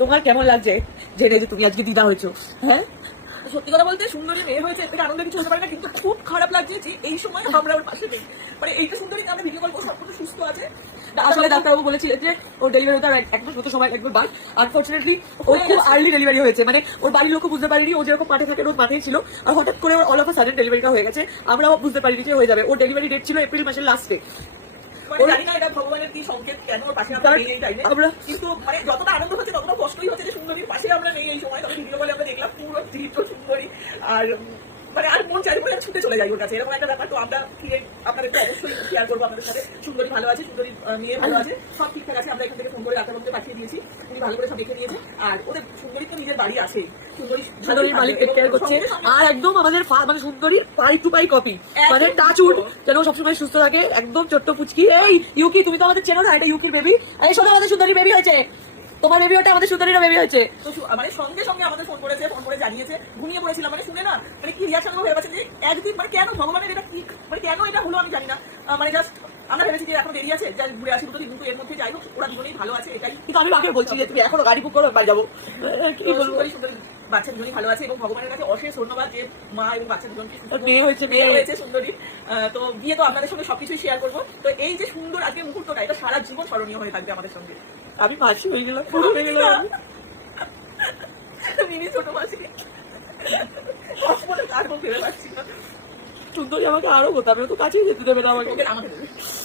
তোমার কেমন লাগছে জেনে যে তুমি আজকে দিদা হয়েছো? হ্যাঁ, সত্যি কথা বলতে সুন্দরী মেয়ে হয়েছে এর থেকে আনন্দের কিছু হতে পারে না, কিন্তু খুব খারাপ লাগছে যে এই সময় আমরা ওর পাশে নেই। মানে এইটা সুন্দরী আমরা ভিডিও কল করে সম্পূর্ণ সুস্থ আছে। আসলে ডাক্তারবাবু বলেছিলেন যে ওর ডেলিভারি হতে আর এক মাস মতো সময় লাগবে, বাট আনফর্চুনেটলি ওর খুব আর্লি ডেলিভারি হয়েছে। মানে ওর বাড়ির লোকও বুঝতে পারিনি, ও যেরকম মাঠে থাকে রোজ মাঠেই ছিল, আর হঠাৎ করে ওর অল অফ আ সাডেন ডেলিভারিটা হয়ে গেছে। আমরাও বুঝতে পারিনি যে হয়ে যাবে। ওর ডেলিভারি ডেট ছিল এপ্রিল মাসের লাস্টে। জানি না এটা ভগবানের কি সংকেত, কেন ওর পাশে আমরা নেই এই টাইমে। আমরা কিন্তু মানে যতটা আনন্দ হচ্ছে ততটা কষ্টই হচ্ছে যে সুন্দরীর পাশে আমরা নেই এই সময়। তবে ভিডিও কলে আমরা দেখলাম পুরো দৃঢ় সুন্দরী, আর মানে আর মন চাই বলে ছুটে চলে যাই ওর কাছে, এরকম একটা ব্যাপার। তো আমরা ফিরে আপনাদেরকে অবশ্যই শেয়ার করবো আপনাদের সাথে। সুন্দরী ভালো আছে, সুন্দরী মেয়ে ভালো আছে, সব ঠিকঠাক আছে। আমরা এখান থেকে ফোন করে ডাক্তারবাবুকে পাঠিয়ে দিয়েছি, উনি ভালো করে সব দেখে নিয়েছে। আর ওদের সুন্দরী তো নিজের বাড়ি আছে, সুন্দরীর মালিক টেক কেয়ার করছে। আর একদম আমাদের মানে সুন্দরীর পাই টু পাই কপি, মানে টাচ উড, যেন সবসময় সুস্থ থাকে। একদম ছোট্ট পুচকি। এই ইউকি, তুমি তো আমাদের চেনো না, এটা ইউকির বেবি। এই শোনো, আমাদের সুন্দরী বেবি হয়েছে। তোমার বেবি ওটা, আমাদের সুন্দরীরা বেবি হয়েছে। তো মানে সঙ্গে সঙ্গে আমাদের ফোন করেছে, ফোন করে জানিয়েছে। ঘুমিয়ে পড়েছিলাম, মানে শুনে না মানে কি রিয়াকশন ভেবে পাচ্ছেন যে একদিন মানে কেন ভগবানের এটা কি, মানে কেন এটা হলো আমি জানি না। মানে জাস্ট আমরা ভেবেছি যে এখন দেরি আছে, যা ঘুরে আসি দুটো দিন, কিন্তু এর মধ্যে যাই হোক ওরা দুজনেই ভালো আছে এটাই। কিন্তু আমি আগে বলছি যে তুমি এখনো গাড়ি বুক করো, বাড়ি যাবো। কি বলবো, সুন্দরী বাচ্চা দুজনই ভালো আছে, এবং ভগবানের কাছে অশেষ ধন্যবাদ যে মা এবং বাচ্চা দুজনকে মেয়ে হয়েছে সুন্দরী। তো গিয়ে তো আপনাদের সঙ্গে সবকিছুই শেয়ার করবো। তো এই যে সুন্দর আজকে মুহূর্তটা, এটা সারা জীবন স্মরণীয় হয়ে থাকবে আমাদের সঙ্গে। আমি মাসি হয়ে গেলাম, পুরো হয়ে গেলাম মিনি ছোট মাসি। ভেবে পাচ্ছি না সুন্দরী আমাকে আরো হতাম, তো কাছেই যেতে দেবে না আমাকে।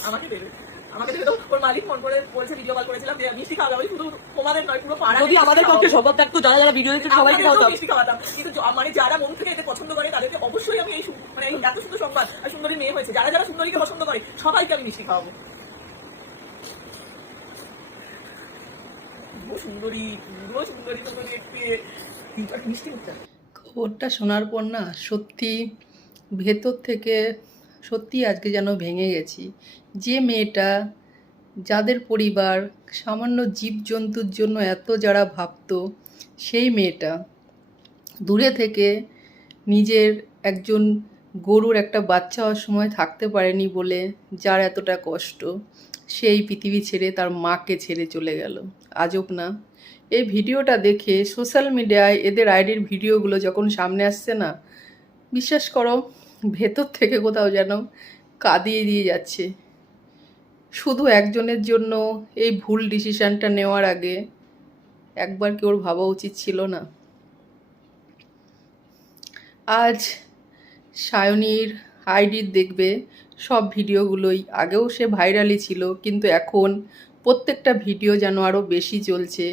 আমাকে দেবে আমাকে দেখে তো ওর মালিক ফোন করে বলছে, ভিডিও কল করেছিলাম যে মিষ্টি খাওয়াবে। শুধু তোমাদের নয়, পুরো পাড়া। যদি আমাদের পক্ষে সম্ভব থাকতো, যারা যারা ভিডিও দেখতে সবাইকে মিষ্টি খাওয়াতাম। কিন্তু মানে যারা মন থেকে এতে পছন্দ করে তাদেরকে অবশ্যই আমি এই মানে এত সুন্দর সংবাদ, আর সুন্দরী মেয়ে হয়েছে, যারা যারা সুন্দরীকে পছন্দ করে সবাইকে আমি মিষ্টি খাওয়াবো। সুন্দরী সুন্দরী সুন্দরী একটু মিষ্টি মুখটা। খবরটা শোনার পর না সত্যি ভেতর থেকে সত্যি আজকে যেন ভেঙে গেছি। যে মেয়েটা, যাদের পরিবার সামান্য জীবজন্তুর জন্য এত যারা ভাবতো, সেই মেয়েটা দূরে থেকে নিজের একজন গরুর একটা বাচ্চা হওয়ার সময় থাকতে পারেনি বলে যার এতটা কষ্ট, সেই পৃথিবী ছেড়ে তার মাকে ছেড়ে চলে গেল। আজব না? এই ভিডিওটা দেখে সোশ্যাল মিডিয়ায় এদের আইডির ভিডিওগুলো যখন সামনে আসছে না, বিশ্বাস করো ভেতর থেকে কোথাও যেন কাঁদিয়ে দিয়ে যাচ্ছে। শুধু একজনের জন্য এই ভুল ডিসিশানটা নেওয়ার আগে একবার কি ওর ভাবা উচিত ছিল না? আজ সায়নীর আইডির দেখবে সব ভিডিওগুলোই, আগেও সে ভাইরালই ছিল, কিন্তু এখন প্রত্যেকটা ভিডিও যেন আরও বেশি চলছে,